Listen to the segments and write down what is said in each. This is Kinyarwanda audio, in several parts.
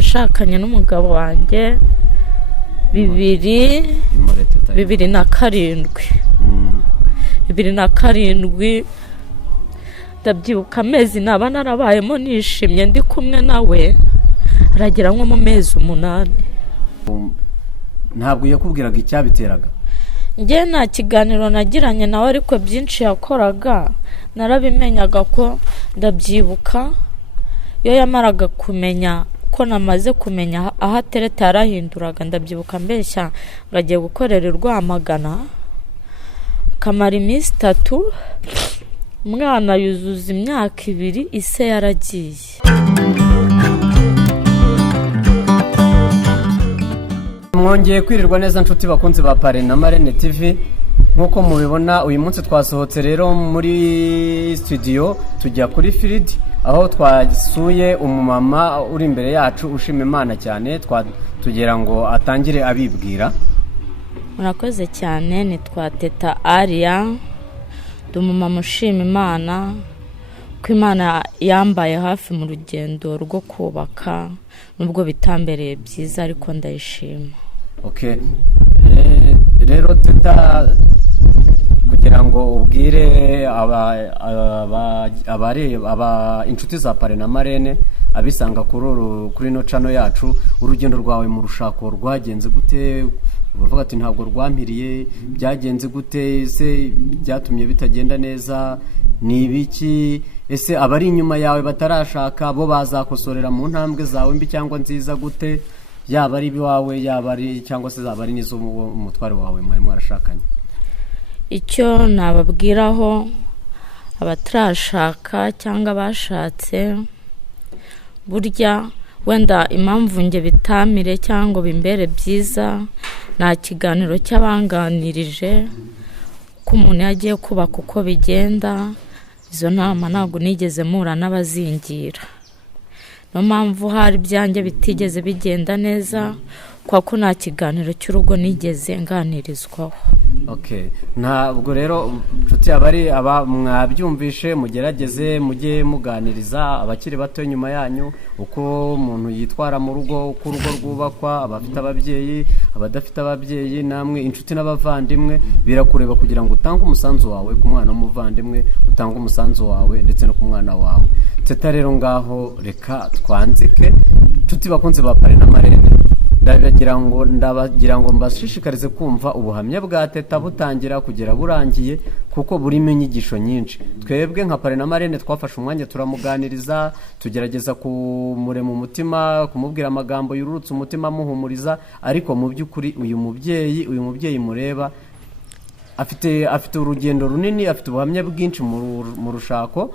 nashakanye n'umugabo wanjye 2007 ndabyibuka amezi naba narabayemo nishimye ndi kumwe nawe aragira nko mu mezi 8. Ntabwo yakubwiraga icyabiteraga? Njye nta kiganiro nagiranye nawe, ariko byinshi yakoraga narabimenyaga ko ndabyibuka. Iyo yamaraga kumenya ko namaze kumenya aho atereta yarahinduraga, ndabyibuka mbeshya ngagiye gukorera Rwamagana, kamara iminsi 3, umwana yuzuza imyaka 2, ise yaragiye. Mwongeye kwirirwa neza nshuti bakunzi ba Pare na Marene TV. Nkuko mubibona uyu munsi twasohotse rero muri studio tujya kuri field, aho twasuye umumama uri imbere yacu ushima Imana cyane, tugera ngo atangire abibwira. Murakoze cyane, nitwa Teta Aria, umumama ushima Imana ko Imana yambaye hafi mu rugendo rwo kubaka, nubwo bitambereye byiza ariko ndayishima. Okay. Rero Teta, kugira ngo ubwire aba inshuti za Pare na Marene abisanga kuri no channel yacu, urugendo rwawe mu rushako rwagenze gute? Uvuga ati ntabwo rwampiriye, byagenze gute? Ese byatumye bitagenda neza? Ni ibiki? Ese abari inyuma yawe batarashaka bo bazakosorera mu ntambwe zawe mbi cyangwa nziza gute? Yaba ari biwawe, yaba ari cyangwa se zaba ari nizo umutware wawe mwari mwarashakanye. Icyo nababwiraho abatarashaka cyangwa bashatse, burya wenda impamvu nge bitamire cyangwa bimbere byiza, nta kiganiro cy'abanganirije ko umuntu yagiye kubaka uko bigenda. Izo nama ntabwo nigeze mura n'abazingira, no mpamvu hari byanjye bitigeze bigenda neza, kwa ko nta kiganiro cy'urugo nigeze nganirizwaho. Okay. Ntabwo rero nshuti abari mwabyumvishe, mugerageze mujye muganiriza abakiri bato nyuma yanyu uko umuntu yitwara mu rugo, uko urugo rwubakwa, abafite ababyeyi, abadafite ababyeyi, namwe inshuti n'abavandimwe. Birakureba kugira ngo utange umusanzu wawe ku mwana w'umuvandimwe, utange umusanzu wawe ndetse no ku mwana wawe. Teta rero ngaho reka twanzike. Nshuti bakunze ba Pare na Marene, ndabagira ngo mbashishikarize kumva ubuhamya bwa Teta butangira kugera burangiye, kuko burimo inyigisho nyinshi. Twebwe nka Pare na Marene twafashe umwanya turamuganiriza, tugerageza kumurema umutima, kumubwira amagambo yururutse umutima muhumuriza, ariko mu by'ukuri uyu mubyeyi mureba afite urugendo runini, afite ubuhamya bwinshi mu rushako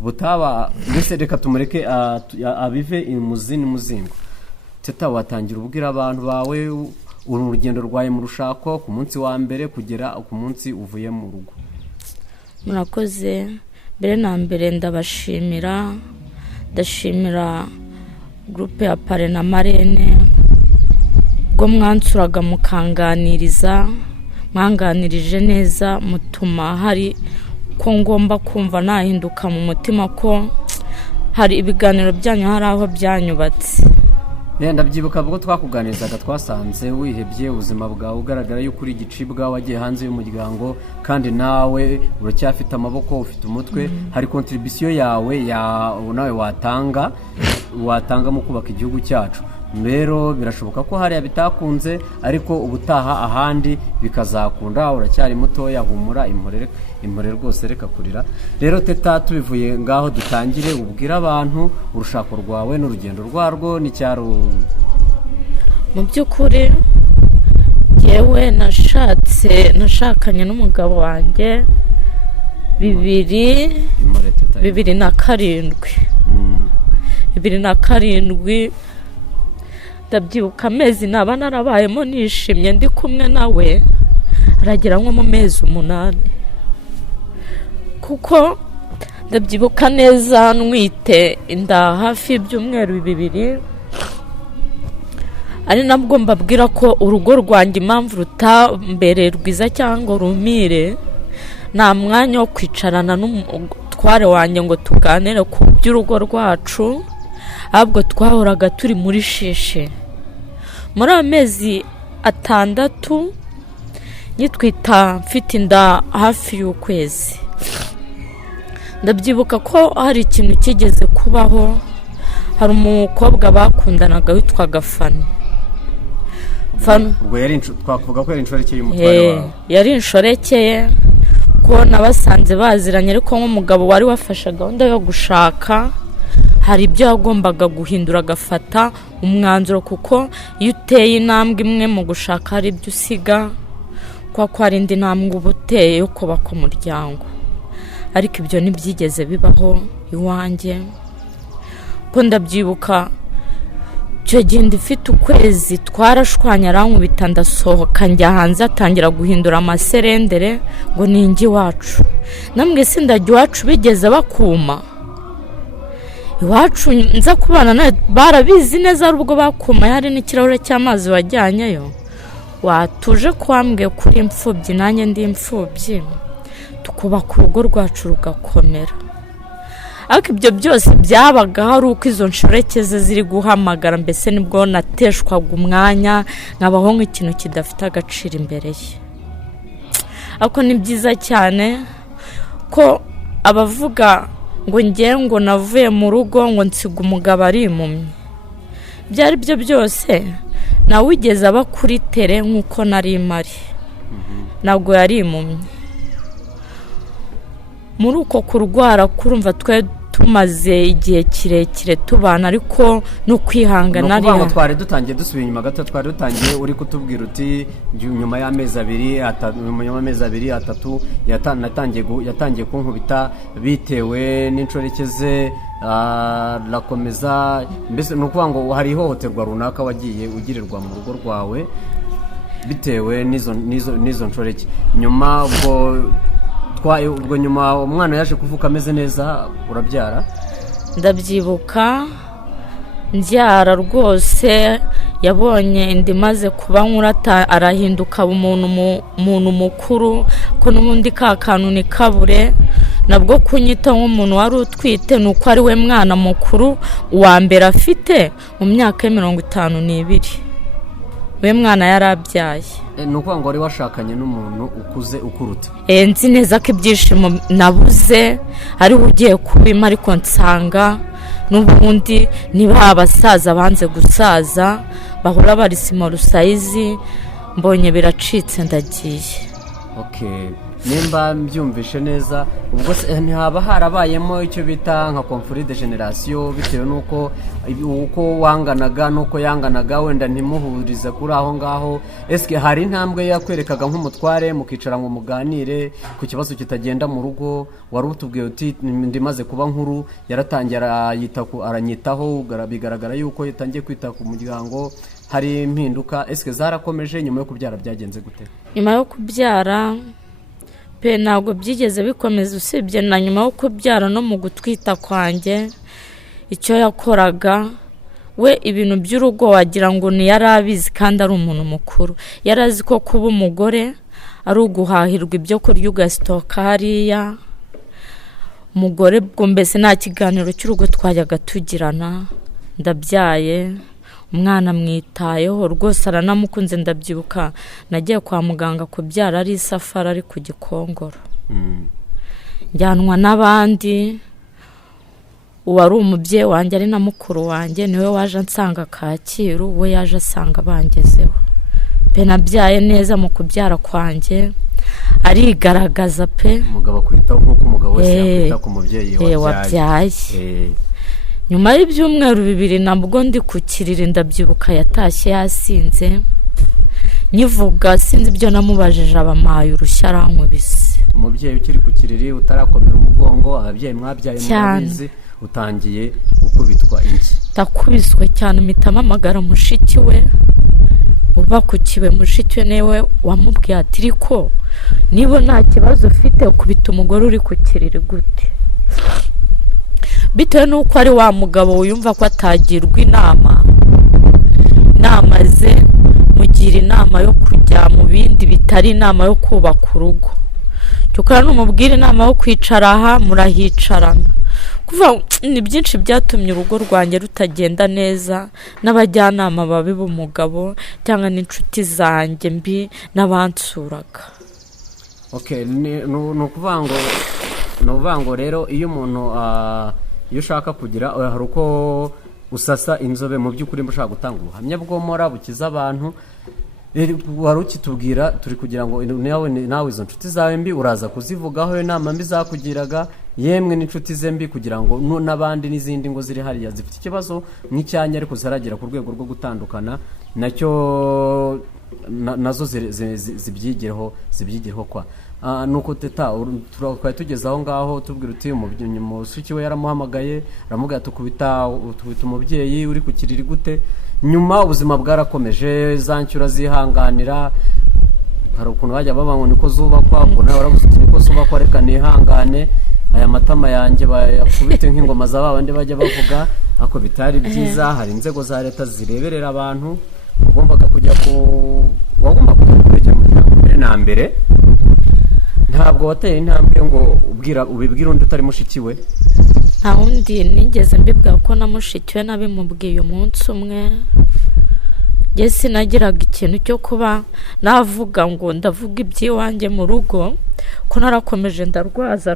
butaba. Mbese reka tumureke abive imuzini muzingo. Teta, watangira ubwira abantu bawe urugendo rwaye mu rushako ku munsi wa mbere kugera ku munsi uvuye mu rugo. Murakoze. Mbere na mbere ndashimira groupe ya Pare na Marene bwo mwansuraga mukanganiriza, mwanganirije neza, mutuma hari ko ngomba kumva nahinduka mu mutima, ko hari ibiganiro byanyu hari aho byanyubatse. Ndabyibuka bwo twakuganirizaga, twasanze wihebye, ubuzima bwawe ugaragara yuko uri igicibwa, wagiye hanze y'umuryango, kandi nawe uracyafite amaboko, ufite umutwe. Hari contribution yawe nawe watanga mu kubaka igihugu cyacu. Rero birashoboka ko hari bitakunze, ariko ubutaha ahandi bikazakunda. Uracyari mutoya, humura, impore rwose, reka kurira. Rero Teta, tubivuye ngaho dutangire ubwira abantu urushako rwawe n'urugendo rwarwo n'icyaro. Mu by'ukuri yewe nashakanye n'umugabo wanjye 2007 ndabyibuka amezi naba narabayemo nishimye ndi kumwe nawe aragira nko mu mezi 8, kuko ndabyibuka neza nwite inda hafi y'ibyumweru 2, ari nabwo mbabwira ko urugo rwanjye impamvu rutambere rwiza cyangwa rumire, nta mwanya wo kwicarana n'umutware wanjye ngo tuganire ku by'urugo rwacu, ahubwo twahoraga turi muri shishi. Muri amezi 6 nyitwita mfite inda hafi y'ukwezi, ndabyibuka ko hari ikintu kigeze kubaho. Hari umukobwa bakundanaga witwaga Fani. ubwo twakuvuga ko yari inshoreke y'umutware wawe? Yari inshoreke ko nabasanze baziranye, ariko nk'umugabo wari wafashe gahunda yo gushaka hari ibyo yagombaga guhindura agafata umwanzuro, kuko iyo uteye intambwe imwe mu gushaka hari ibyo usiga, kuko hari indi ntambwe uba uteye yo kubaka umuryango. Ariko ibyo ntibyigeze bibaho iwanjye, ko ndabyibuka icyo gihe ndifite ukwezi twarashwanya, arankubita ndasohoka njya hanze, atangira guhindura amaserendere ngo ninjye iwacu. Namwe se ndajya iwacu bigeze bakuma? Iwacu nza kubana nawe barabizi neza, ari ubwo bakuma hari n'ikirahure cy'amazi wajyanyeyo. Watuje kwambwe kuri imfubyi nanjye ndi imfubyi, tukubaka urugo rwacu rugakomera. Ariko ibyo byose byabaga hari uko izo nshoreke ze ziri guhamagara, mbese nibwo nateshwaga umwanya nkabaho nk'ikintu kidafite agaciro imbere ye. Ariko ni byiza cyane ko abavuga ngo njye ngo navuye mu rugo ngo nsiga umugabo ari impumyi, byari byo byose nawe ugeze aba kuri tere nk'uko nari mari, ntabwo yari impumyi. Muri uko kurwara kurumva twe tumaze igihe kirekire tubana, ariko no kwihangana ari no twari dutangiye dusubiye inyuma gato. Twari dutangiye uri kutubwira uti nyuma y'amezi 2-3 yatangiye kunkubita bitewe n'inshoreke ze, rakomeza. Mbese no kuvuga ngo hari ihohoterwa runaka wagiye ugirirwa mu rugo rwawe bitewe n'izo nshoreke. Nyuma ubwo nyuma umwana yaje kuvuka ameze neza, urabyara? Ndabyibuka ndyara rwose, yabonye indi maze kuba nkurata arahinduka umuntu mukuru, ko n'ubundi ka kantu ni kabure. Nabwo kunyita nk'umuntu wari utwite, nuko ari we mwana mukuru wa mbere afite mu myaka 52. We mwana yarabyaye. Ni ukuvuga ngo wari washakanye n'umuntu ukuze ukuruta? Nzi neza ko ibyishimo nabuze ari ugiye kubima, ariko nsanga n'ubundi niba abasaza banze gusaza bahora bari simo rusayizi, mbonye biracitse ndagiye. Okay, nimba mbyumvishe neza, ubwo ntihaba harabayemo icyo bita nka conflit de generation bitewe nuko uko wanganaga nuko yanganaga, wenda ntimuhurize kuri aho ngaho? Eske hari intambwe yakwerekaga nk'umutware mukicara ngo muganire ku kibazo kitagenda mu rugo? Wari utubwiye uti ndimaze kuba nkuru, yaratangiye aranyitaho, bigaragara yuko yatangiye kwita ku muryango, hari impinduka. Eske zarakomeje nyuma yo kubyara byagenze gute? Nyuma yo kubyara pe ntabwo byigeze bikomeza, usibye na nyuma yo kubyara no mu gutwita kwanjye. Icyo yakoraga we ibintu by'urugo wagira ngo ni yarabizi, kandi ari umuntu mukuru. Yarazi ko kuba umugore ari uguhahirwa ibyo kurya ugasitoka hariya. Umugore bwo mbese nta kiganiro cy'urugo twajyaga tugirana. Ndabyaye, umwana mwitayeho rwose, aranamukunze. Ndabyibuka nagiye kwa muganga kubyara ari isafari, ari ku Gikongoro, njyanwa n'abandi. Uwari umubyeyi wanjye ari na mukuru wanjye niwe waje ansanga Kacyiru, we yaje asanga bangezeho. Pe nabyaye neza mu kubyara kwanjye, arigaragaza pe. Umugabo akwitaho nk'uko umugabo wese yakwita ku mubyeyi wabyaye. Nyuma y'ibyumweru 2 nabwo ndi ku kiriri, ndabyibuka yatashye yasinze. Nyivuga sinzi ibyo namubajije, abamaye urushya arankubise. Umubyeyi ukiri ku kiriri utarakomera umugongo, ababyeyi mwabyaye murabizi, utangiye gukubitwa iki? Takubiswe cyane, mitamamagara mushiki we uba kukiwe. Mushiki we newe wamubwiye ati riko niba nta kibazo ufite ukubita umugore uri ku kiriri gute? Bitewe nuko ari wa mugabo wiyumva ko atagirwa inama ze, mugira inama yo kujya mu bindi bitari inama yo kubaka urugo. Cyokora n'umubwira inama yo kwicara aha, murahicarana. ni byinshi byatumye urugo rwanjye rutagenda neza, n'abajyanama babi b'umugabo cyangwa n'inshuti zanjye mbi n'abansuraga. ni ukuvuga ngo rero iyo umuntu iyo ushaka kugira hari uko usasa inzobe, mu by'ukuri ushaka gutanga ubuhamya bwomora bukiza abantu. Wari ukitubwira turi kugira ngo nawe izo nshuti zawe mbi uraza kuzivugaho inama mbi zakugiraga, yemwe n'inshuti ze mbi, kugira ngo n'abandi n'izindi ngo ziri hariya zifite ikibazo nk'icyanya ariko zaragera ku rwego rwo gutandukana nacyo nazo zibyigireho kwa nuko teta twari tugeze aho ngaho tubwira uti umusuki we yaramuhamagaye aramubwira tukubita umubyeyi uri ku kiriri gute. Nyuma ubuzima bwarakomeje, za nshyura zihanganira, hari ukuntu bajya baba ngo niko zubakwa, ngo nawe warabuze uti niko zubakwa, reka nihangane aya matama yanjye bayakubite nk'ingoma za babandi bajya bavuga, ako bitari byiza. Hari inzego za leta zireberera abantu, wagombaga kujya kurekera umuryango mbere na mbere. Ntabwo wateye intambwe ngo ubibwire undi utari mushiki we? Nta wundi nigeze mbibwira ko na mushiki we nabimubwiye umunsi umwe. Njye sinagiraga ikintu cyo kuba navuga ngo ndavuga iby'iwanjye mu rugo, ko narakomeje ndarwaza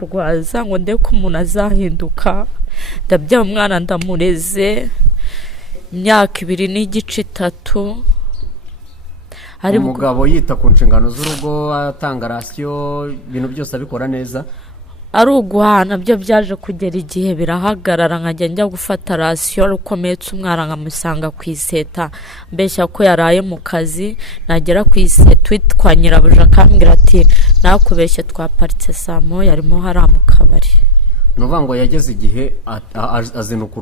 ngo ndebe ko umuntu azahinduka. Ndabyaye umwana ndamureze imyaka 2 n'igice 3. Umugabo yita ku nshingano z'urugo, atanga rasiyo, ibintu byose abikora neza. Ari uguhana byo byaje kugera igihe birahagarara, nkajya njya gufata rasiyo rukometse umwana nkamusanga ku iseta mbeshya ko yaraye mu kazi. Nagera ku iseta witwa nyirabuja akambwira ati nakubeshye twaparitse saa moya yarimo hari mu kabari. Nuvuga ngo yageze igihe azinuka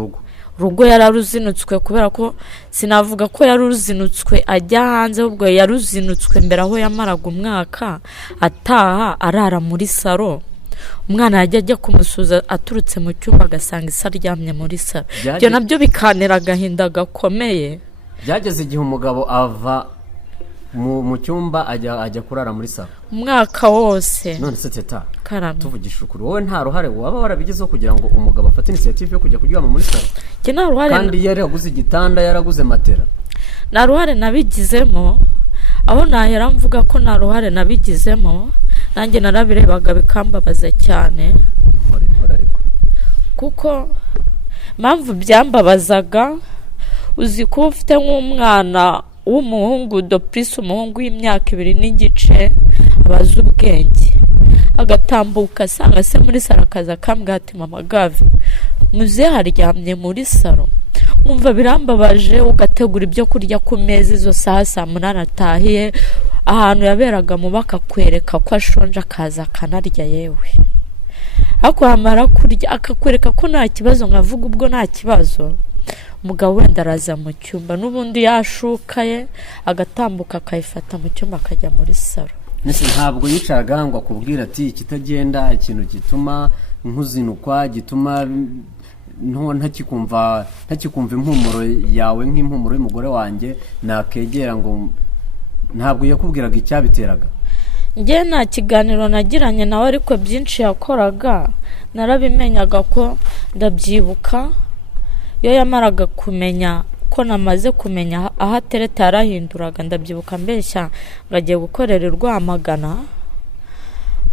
urugo yararuzinutswe, kubera ko sinavuga ko yaruzinutswe ajya hanze, ahubwo yaruzinutswe mbere aho yamaraga umwaka ataha arara muri saro. Umwana ajya kumusuza aturutse mu cyumba agasanga isa aryamye muri saro. Ibyo nabyo bikanera agahinda gakomeye. Byageze igihe umugabo ava mu cyumba ajya kurara muri saro umwaka wose. None se teta tuvugisha ukuri, wowe nta ruhare waba warabigezeho kugira ngo umugabo afate initiative yo kujya kuryama muri saro? Kandi yaraguze igitanda, yaraguze matera. Nta ruhare nabigizemo, aho nahera mvuga ko nta ruhare nabigizemo. Nanjye narabirebaga bikambabaza cyane, kuko mpamvu byambabazaga, uzi ko ufite nk'umwana w'umuhungu Doprice, umuhungu w'imyaka 2 n'igice, abaza ubwenge, agatambuka asanga se muri saro akaza akambwira ati mama Gave muze haryamye muri saro. Umva birambabaje, ugategura ibyo kurya ku meza izo saha saa 8 atahiye, ahantu yaberaga mu bakakwereka ko ashonje akaza akanarya yewe. Ariko hamara kurya akakwereka ko nta kibazo, nkavuga ubwo nta kibazo. Umugabo wenda araza mu cyumba n'ubundi yashukaye agatambuka akayifata mu cyumba akajya muri saro. Ntabwo yicaraga ngo akubwira ati kitagenda, ikintu gituma nkuzinukwa, gituma ntakikumva impumuro yawe nk'impumuro y'umugore wanjye nakegera, ngo ntabwo yakubwiraga icyabiteraga? Njye nta kiganiro nagiranye nawe, ariko byinshi yakoraga narabimenyaga, ko ndabyibuka iyo yamaraga kumenya ko namaze kumenya aho atereta yarahinduraga. Ndabyibuka mbeshya ngo agiye gukorera Rwamagana,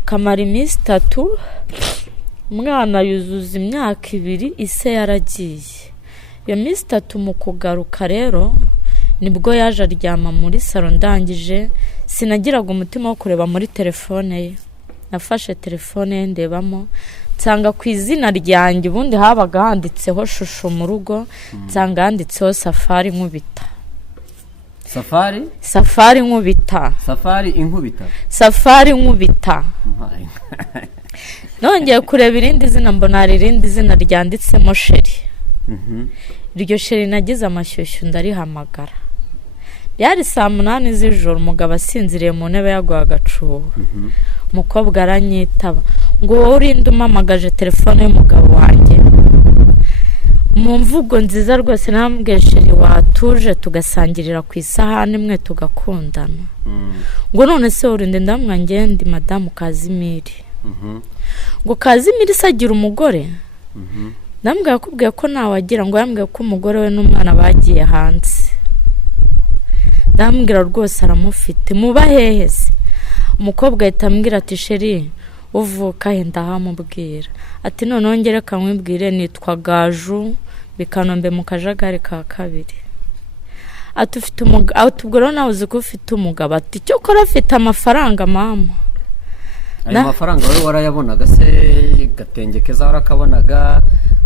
kamara iminsi 3, umwana yuzuza imyaka 2, ise yaragiye. Iyo minsi 3 mu kugaruka rero nibwo yaje aryama muri saro. Ndangije sinagiraga umutima wo kureba muri telefone ye, nafashe telefone ye ndebamo, nsanga ku izina ryanjye ubundi habaga handitseho shusho mu rugo, nsanga handitseho Safari Nkubita. Safari Nkubita. Nongeye kureba irindi zina mbona hari irindi zina ryanditsemo Sheri. Iryo Sheri nagize amashyushyu ndarihamagara. Yari saa 8 z'ijoro, umugabo asinziriye mu ntebe yaguha agacuho. Umukobwa aranyitaba ngo wowe urinde umamagaje telefone y'umugabo wanjye. Mu mvugo nziza rwose namubwiye Sheri watuje tugasangirira ku isahani imwe tugakundana. Ngo none se urinde ndamwa ngende Madamu Kazimiri. Ngo Kazimiri sagira umugore. ndambwira akubwiye ko nawagira ngo yambwiye ko umugore we n'umwana bagiye hanze. ndambwira rwose aramufite muba heheze. umukobwa ahita ambwira ati sheri uvuka he? ndahamubwira ati noneho ngere kamwibwire nitwa Gaju Bikanombe mu Kajagari ka kabiri. ati ufite umugabo? ati ubwo rero nawe uzi ko ufite umugabo? ati cyo kora afite amafaranga mama. ayo mafaranga wowe warayabonaga se? Gatenge keza warakabonaga?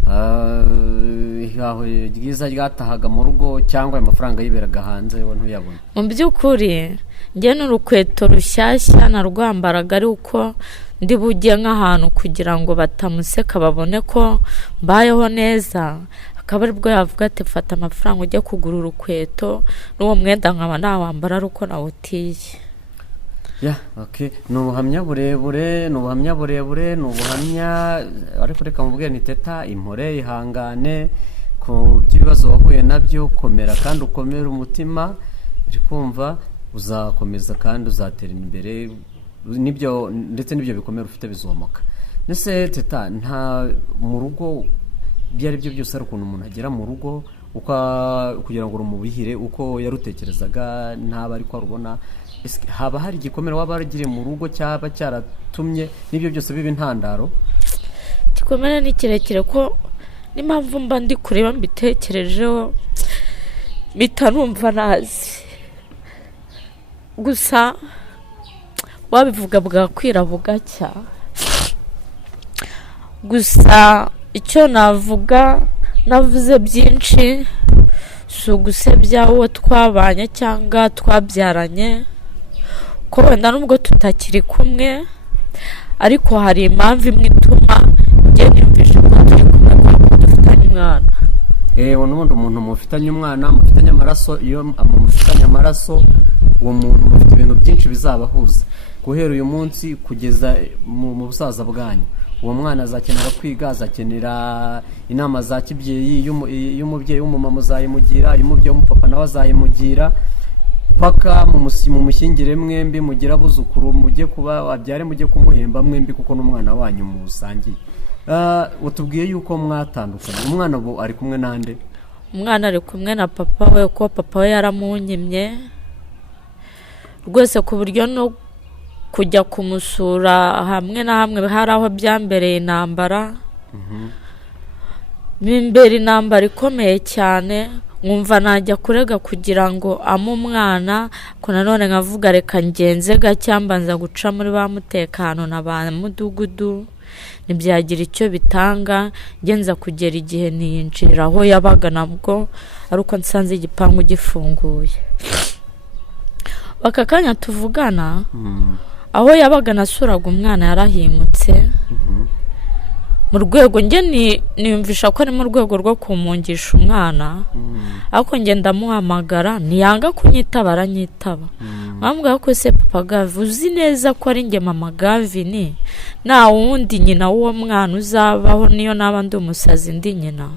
aho ryiza ryatahaga mu rugo cyangwa ayo mafaranga yiberaga hanze we ntuyabona? mu by'ukuri njye n'urukweto rushyashya narwambaraga ari uko ndi bujye nk'ahantu kugira ngo batamuseka babone ko mbayeho neza. akaba aribwo yavuga ati fata amafaranga ujye kugura urukweto n'uwo mwenda nkaba nawambara ari uko nawutiye. ni ubuhamya burebure, ni ubuhamya ariko reka mubwire ni Teta impore ihangane ku by'ibibazo wahuye nabyo, komera kandi ukomere umutima, uri kumva uzakomeza kandi uzatera imbere nibyo, ndetse n'ibyo bikomere ufite bizomoka. Nese Teta nta mu rugo byari byo byose ari ukuntu umuntu agera mu rugo kugira ngo rumubihire uko yarutekerezaga ntaba ariko arubona, haba hari igikomere waba waragiriye mu rugo cyaba cyaratumye n'ibyo byose biba intandaro? igikomere ni kirekire ko n'impamvu mba ndi kureba mbitekerejeho mpita numva nazi, gusa wabivuga bwakwira bugacya. gusa icyo navuga, navuze byinshi, si ugusebya uwo twabanye cyangwa twabyaranye, ko wenda nubwo tutakiri kumwe ariko hari impamvu imwe ituma njye niyumvisha ko turi kumwe kuko dufitanye umwana. n'ubundi umuntu mufitanye umwana, mufitanye amaraso, iyo mufitanye amaraso uwo muntu mufite ibintu byinshi bizabahuza guhera uyu munsi kugeza mu busaza bwanyu. uwo mwana azakenera kwiga, azakenera inama za kibyeyi, y'umubyeyi w'umumama uzayimugira, y'umubyeyi w'umupapa nawe azayimugira, paka mu mushyingire mwembi, mugira abuzukuru, mujye kuba abyare, mujye kumuhemba mwembi kuko n'umwana wanyu musangiye. utubwiye yuko mwatandukanye, umwana ubu ari kumwe nande? umwana ari kumwe na papa we, ko papa we yaramunyimye rwose ku buryo no kujya kumusura hamwe na hamwe hari aho byambereye intambara. Mimbere intambara ikomeye cyane, nkumva najya kurega kugira ngo ame umwana, ko nanone nkavuga reka ngenze gake mbanza guca muri ba mutekano na ba mudugudu ntibyagira icyo bitanga, ngenza kugera igihe niyinjirira aho yabaga, nabwo ari uko nsanze igipangu gifunguye. aka kanya tuvugana aho yabaga nasuraga umwana yarahimutse, mu rwego njye niyumvisha ko ari mu rwego rwo kumungisha umwana, ariko njye ndamuhamagara ntiyanga kunyitaba, aranyitaba. nkambwira ko se papa Gavi uzi neza ko ari njye mama Gavini, nta wundi nyina w'uwo mwana uzabaho niyo naba ndi umusazi ndi nyina?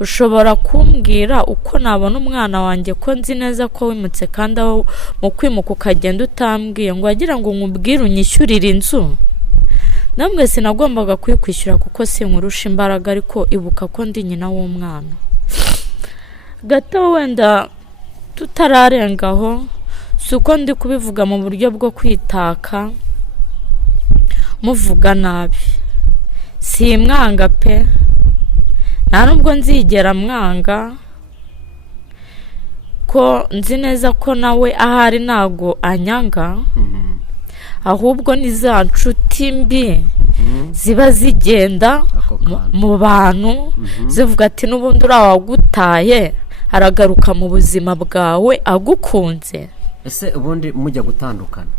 ushobora kumbwira uko nabona umwana wanjye ko nzi neza ko wimutse kandi aho mu kwimuka ukagenda utambwiye ngo wagira ngo nkubwire unyishyurire inzu? namwe sinagombaga kwishyura kuko sinkurusha imbaraga, ariko ibuka ko ndi nyina w'umwana. gato wenda tutararengaho, si uko ndi kubivuga mu buryo bwo kwitaka muvuga nabi, si mwanga pe, nta nubwo nzigera mwanga, ko nzi neza ko nawe ahari ntago anyanga, ahubwo ni za nshuti mbi ziba zigenda mu bantu zivuga ati n'ubundi urawagutaye aragaruka mu buzima bwawe agukunze. ese ubundi mujya gutandukana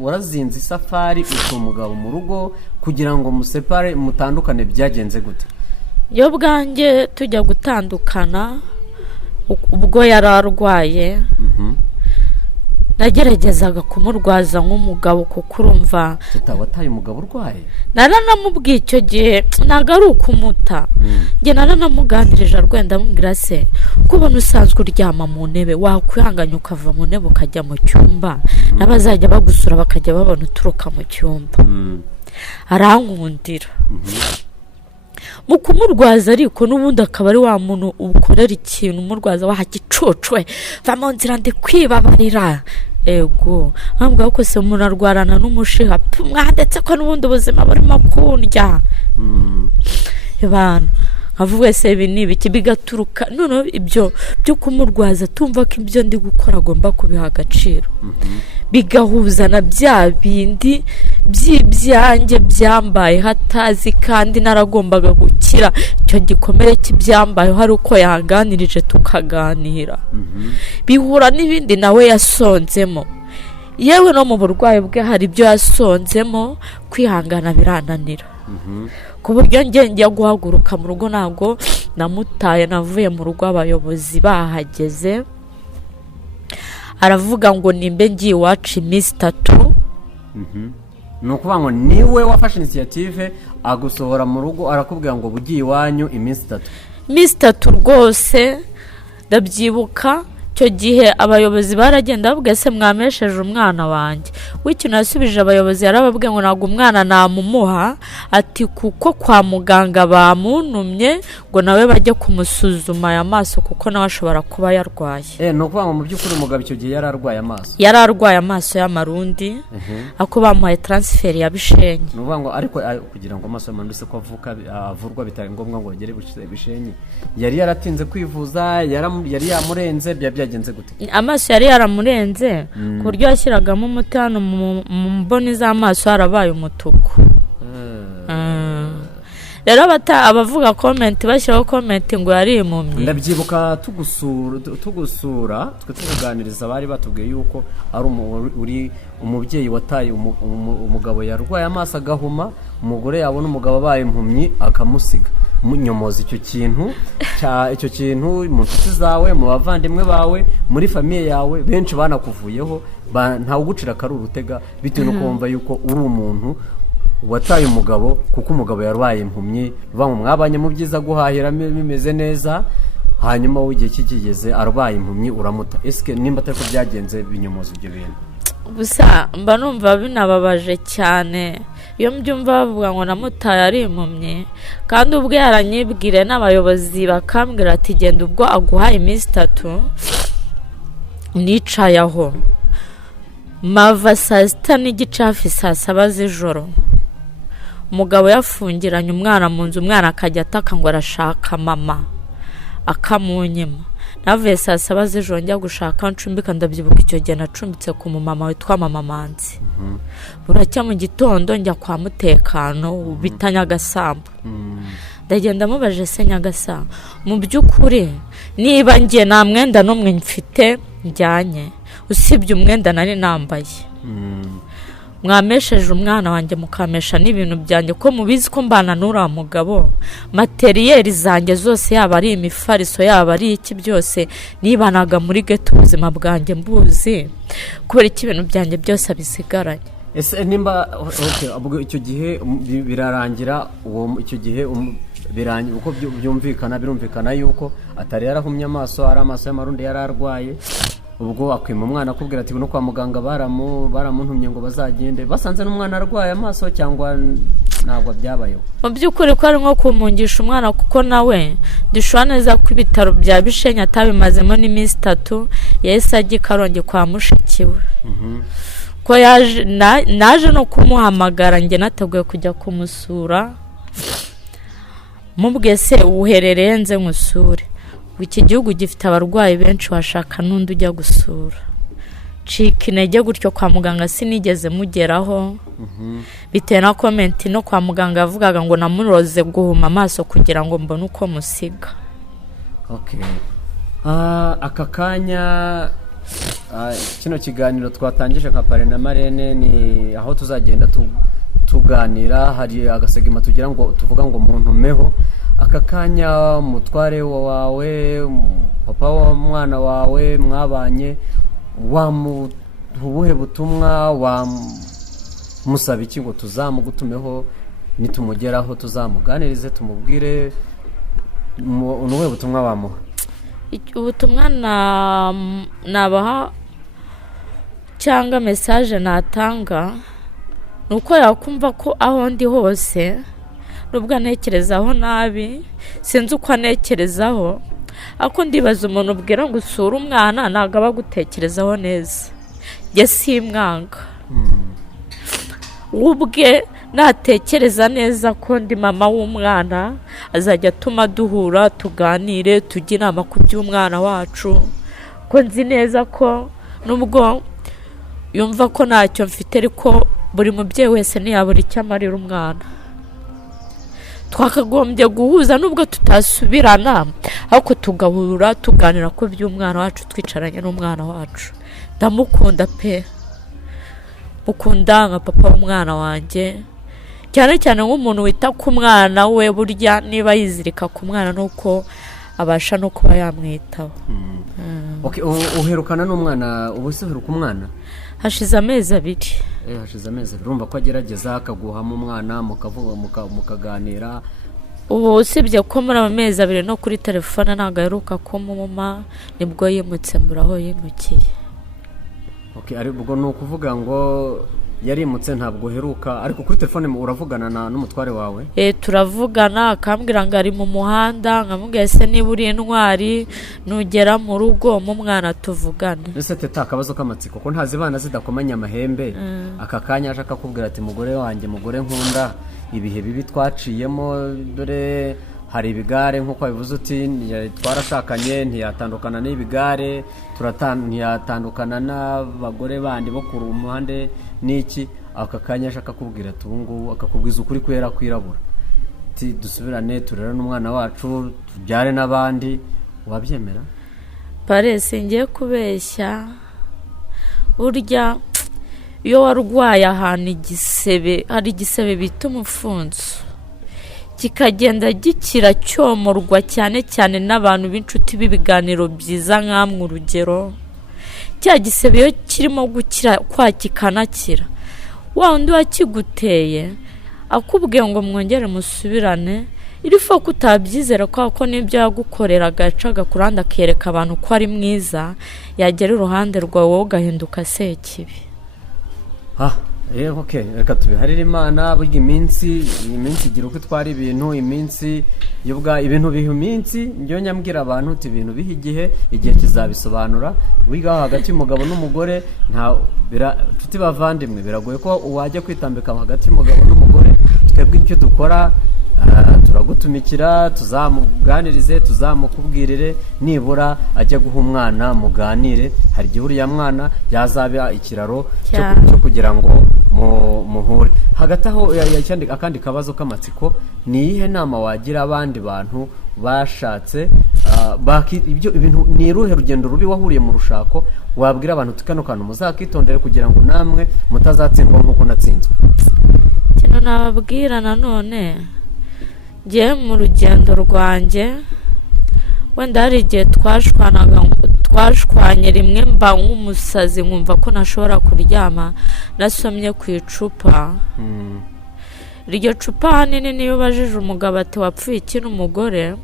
warazinze isafari uca umugabo mu rugo kugira ngo musepare mutandukane, byagenze gute? yo bwanjye tujya gutandukana ubwo yararwaye, nageragezaga kumurwaza nk'umugabo kuko urumva wataye umugabo urwaye. naranamubwiye icyo gihe ntabwo ari ukumuta, njye naranamuganirije rwenda amubwira se ko ubona usanzwe uryama mu ntebe wakwihanganya ukava mu ntebe ukajya mu cyumba, n'abazajya bagusura bakajya babona uturuka mu cyumba. arankundira mu kumurwaza ariko n'ubundi akaba ari wa muntu ukorera ikintu umurwaza wahagicucwe va mu nzira ndi kwibabarira ego nkambwa ko se umuntu arwarana n'umushiha mwandetse ko n'ubundi ubuzima burimo kundya bana avuga se ibi ni ibiki bigaturuka none ibyo byo kumurwaza tumva ko ibyo ndi gukora agomba kubiha agaciro bigahuza na bya bindi by'ibyanjye byambaye hatazi kandi naragombaga gukira icyo gikomere cy'ibyambaye hari uko yaganirije tukaganira bihura n'ibindi nawe yasonzemo yewe no mu burwayi bwe hari ibyo yasonzemo kwihangana birananira ku buryo njya guhaguruka mu rugo ntabwo namutaye navuye mu rugo abayobozi bahageze aravuga ngo nimbe ngiye iwacu iminsi 3 ni ukuvuga ngo niwe wafashe initiative agusohora mu rugo arakubwira ngo bugiye iwanyu iminsi 3 iminsi 3 rwose ndabyibuka icyo gihe abayobozi baragenda bavuga se mwamesheje umwana wanjye w'ikintu yasubije abayobozi yarababwiye ngo ntabwo umwana namumuha ati kuko kwa muganga bamuntumye ngo nawe bajye kumusuzuma aya maso kuko nawe ashobora kuba yarwaye ni ukuvuga ngo mu by'ukuri umugabo icyo gihe yari arwaye amaso y'amarundi ako bamuhaye transfer ya Bishenyi ni ukuvuga ngo ariko kugira ngo amaso y'amarundi se ko avurwa bitari ngombwa ngo agere Bishenyi yari yaratinze kwivuza yari yamurenze byagenze gute amaso yari yaramurenze ku buryo yashyiragamo umutano mu mboni z'amaso harabaye umutuku rero abavuga comment bashyiraho comment ngo yari impumyi ndabyibuka tugusura tukaganiriza abari batubwiye yuko ari umubyeyi wataye umugabo yarwaye amaso agahuma umugore yabona umugabo abaye impumyi akamusiga munyomoza icyo kintu mu nshuti zawe mu bavandimwe bawe muri famiye yawe benshi banakuvuyeho ntawe ugucira akari urutega bitewe no kumva yuko uri umuntu wataye umugabo kuko umugabo yarwaye impumyi bamwe mwabanye mu byiza guhahira bimeze neza hanyuma w'igihe kigeze arwaye impumyi uramuta ese nimba atari ko byagenze binyomoza ibyo bintu gusa mba numva binababaje cyane iyo mbyumva bavuga ngo namutaye ari impumyi kandi ubwo yaranyibwire n'abayobozi bakambwira ati genda ubwo aguhaye iminsi 3 nicaye aho mava saa 6 n'igice hafi saa 7 z'ijoro umugabo yafungiranye umwana mu nzu umwana akajya ataka ngo arashaka mama akamunyima navuye saa 7 z'ijoro njya gushaka ncumbika ndabyibuka icyo gihe nacumbitse ku mumama witwa mama Manzi buracya mu gitondo njya kwa Mutekano bita Nyagasambu ndagenda mubaje se Nyagasambu mu by'ukuri niba ngiye nta mwenda n'umwe mfite njyanye usibye umwenda nari nambaye mwamesheje umwana wanjye mukamesha n'ibintu byanjye ko mubizi ko mbana n'ura mugabo materiyeri zanjye zose yaba ari imifariso yaba ari iki byose nibanaga muri ghetto ubuzima bwanjye mbuzi kubera iki ibintu byanjye byose bisigaranye ese nimba icyo gihe birarangira icyo gihe birangira uko birumvikana yuko atari yarahumye amaso ari amaso y'amarundi yari arwaye ubwo akwima umwana akubwira ati no kwa muganga baramuntumye ngo bazagende basanze n'umwana arwaye amaso cyangwa ntabwo byabayeho mu by'ukuri ko ari nko kumungisha umwana kuko nawe dushobora neza ko ibitaro bya Bishenyi atabimazemo n'iminsi 3 yahise ajya Karongi kwa mushikiwe ko naje no kumuhamagara njye nateguye kujya kumusura mubwiye se uherereye nze nkusure iki gihugu gifite abarwayi benshi washaka n'undi ujya gusura cika intege gutyo kwa muganga sinigeze mugeraho bitewe na comment no kwa muganga yavugaga ngo namuroze guhuma amaso kugira ngo mbone uko musiga aka kanya kino kiganiro twatangije nka Pare na Marene ni aho tuzagenda tuganira hari agasegema tugira ngo tuvuga ngo muntu meho aka kanya mutware wawe papa wa mwana wawe mwabanye ubuhe butumwa musaba iki ngo tuzamugutumeho nitumugeraho tuzamuganirize tumubwire ubuhe butumwa bamuha ubutumwa nabaha cyangwa message natanga nuko yakumva ko aho ndi hose nubwo anekerezaho nabi sinzi uko anekerezaho, ariko ndibaza umuntu ubwira ngo usure umwana ntabwo aba agutekerezaho neza. njye simwanga ubwe natekereza neza ko ndi mama w'umwana azajya atuma duhura tuganire tujye inama ku by'umwana wacu, ko nzi neza ko nubwo yumva ko ntacyo mfite ariko buri mubyeyi wese ntiyabura icyo amarira umwana. Twakagombye guhuza nubwo tutasubirana ariko tugahura tuganira ku by'umwana wacu twicaranye n'umwana wacu. Ndamukunda pe, mukunda nka papa w'umwana wanjye, cyane cyane nk'umuntu wita ku mwana we, burya niba yizirika ku mwana nuko abasha no kuba yamwitaho. Uherukana n'umwana, ubu se uheruka umwana? Hashize amezi 2. Hashize amezi 2. Urumva ko agerageza akaguhamo umwana mukavuga mukaganira? Ubu usibye ko muri amezi 2 no kuri telefone ntabwo aheruka kumuma, nibwo yimutse mburaho yimukiye. Ari ubwo ni ukuvuga ngo yarimutse ntabwo uheruka, ariko kuri telefone uravugana n'umutware wawe? Turavugana, akambwira ngo ari mu muhanda, nkamubwira se niba uri intwari nugera mu rugo mu mwana tuvugane. Ese teta akabazo k'amatsiko ko ntazibana zidakomanya amahembe, aka kanya aje akakubwira ati mugore wanjye, mugore nkunda, ibihe bibi twaciyemo, dore hari ibigare nk'uko bivuze uti twarashakanye ntiyatandukana n'ibigare, ntiyatandukana n'abagore bandi bo ku ruhande n'iki, aka kanya ashaka kubwira ati ubungubu akakubwiza ukuri kwera kwirabura ati dusubirane turera n'umwana wacu tubyare n'abandi, wabyemera? Parese ngiye kubeshya, burya iyo warwaye ahantu igisebe, hari igisebe bita umufunzo, kikagenda gikira cyomorwa cyane cyane n'abantu b'inshuti b'ibiganiro byiza nkamwe urugero, cya gisebe iyo kirimo gukira kwa kikanakira, wa undi wakiguteye akubwiye ngo mwongere musubirane, irifa ko utabyizera ko n'ibyo yagukoreraga yacaga kuranda akereka abantu ko ari mwiza, yagera iruhande rwawe ugahinduka sekibi. Reka tubiharire Imana, burya iminsi igira uko itwara ibintu, iminsi ibintu biha iminsi, njyewe nyambwira abantu uti ibintu biha igihe kizabisobanura. Wigaho hagati y'umugabo n'umugore, nshuti bavandimwe, biragoye ko wajya kwitambika hagati y'umugabo n'umugore. Twebwe icyo dukora, turagutumikira, tuzamuganirize, tuzamukubwirire, nibura ajya guha umwana muganire, hari igihe uriya mwana yazaba ikiraro cyo kugira ngo muhure. Hagati aho akandi kabazo k'amatsiko, ni iyihe nama wagira abandi bantu bashatse, ibyo ibintu ni iruhe rugendo rubi wahuriye mu rushako wabwira abantu tukano kantu muzakitondere kugira ngo namwe mutazatsindwa nk'uko natsinzwe? Kino nababwira nanone, ngiye mu rugendo rwanjye, wenda hari igihe twashwanye rimwe mba nk'umusazi nkumva ko ntashobora kuryama, nasomye ku icupa. Iryo cupa hanini niyo ubajije umugabo ati wapfuye iki n'umugore,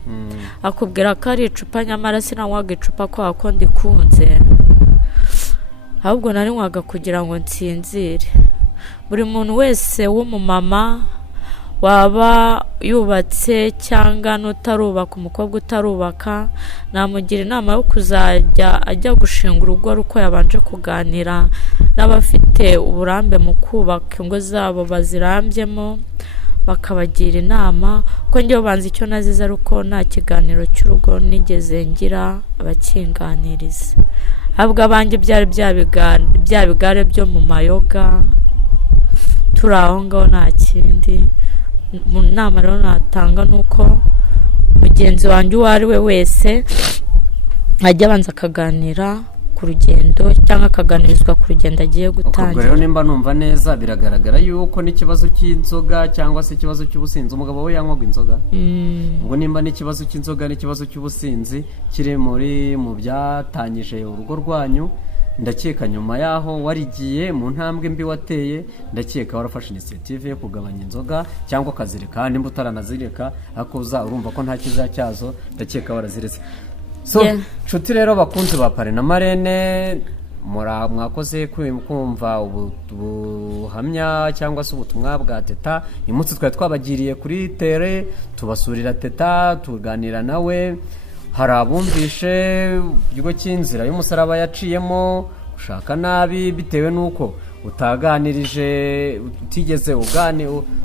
akubwira ko ari icupa, nyamara sinanywaga icupa ko ndikunze, ahubwo narinywaga kugira ngo nsinzire. Buri muntu wese w'umumama waba yubatse cyangwa n'utarubaka, umukobwa utarubaka, namugira inama yo kuzajya ajya gushinga urugo ari uko yabanje kuganira n'abafite uburambe mu kubaka ingo zabo bazirambyemo, bakabagira inama. Ko njyewe banza icyo nazize ari uko nta kiganiro cy'urugo nigeze ngira abakinganiriza, ahubwo abanjye byari bya bigare byo mu mayoga, turi aho ngaho nta kindi. Mu nama rero natanga nuko mugenzi wanjye uwo ari we wese ajya abanza akaganira ku rugendo cyangwa akaganirizwa ku rugendo agiye gutangira. Ubwo rero nimba numva neza, biragaragara yuko n'ikibazo cy'inzoga cyangwa se ikibazo cy'ubusinzi, umugabo we yanywaga inzoga, ubwo nimba n'ikibazo cy'inzoga n'ikibazo cy'ubusinzi kiri mu byatangije urugo rwanyu, ndakeka nyuma yaho warigiye mu ntambwe mbi wateye, ndakeka warafashe initiative yo kugabanya inzoga cyangwa ukazireka, nimba utaranazireka akuza urumva ko nta kiza cyazo, ndakeka waraziretse. Nshuti rero bakunze ba Pare na Marene, mwakoze kumva ubuhamya cyangwa se ubutumwa bwa teta. uyu munsi twari twabagiriye kuri tere tubasurira teta tuganira nawe. hari abumvishe ikigo cy'inzira y'umusaraba yaciyemo ushaka nabi bitewe n'uko utaganirije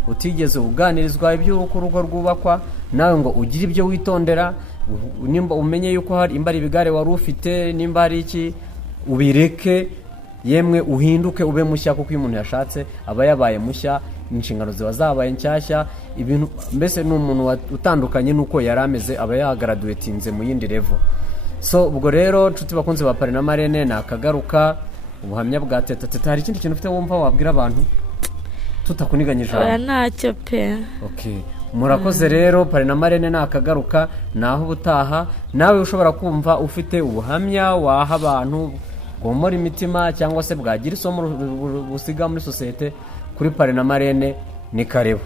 utigeze uganirizwa iby'uko urugo rwubakwa, nawe ngo ugire ibyo witondera, nimba umenye yuko hari imbari ibigare wari ufite, nimba hari iki ubireke, yemwe uhinduke ube mushya, kuko iyo umuntu yashatse aba yabaye mushya, inshingano ziba zabaye nshyashya, ibintu mbese ni umuntu utandukanye n'uko yari ameze, aba yagaraduwetinze mu yindi level. So ubwo rero nshuti bakunze ba Pare na Marene nakagaruka ubuhamya bwa teta. Hari ikindi kintu ufite wumva wabwira abantu tutakuniganyije? oya ntacyo pe. Okay, murakoze rero. Pare na Marene nakagaruka naho ubutaha. nawe ushobora kumva ufite ubuhamya waha abantu bwomora imitima cyangwa se bwagira isomo busiga muri sosiyete, kuri Pare na Marene ni karibu.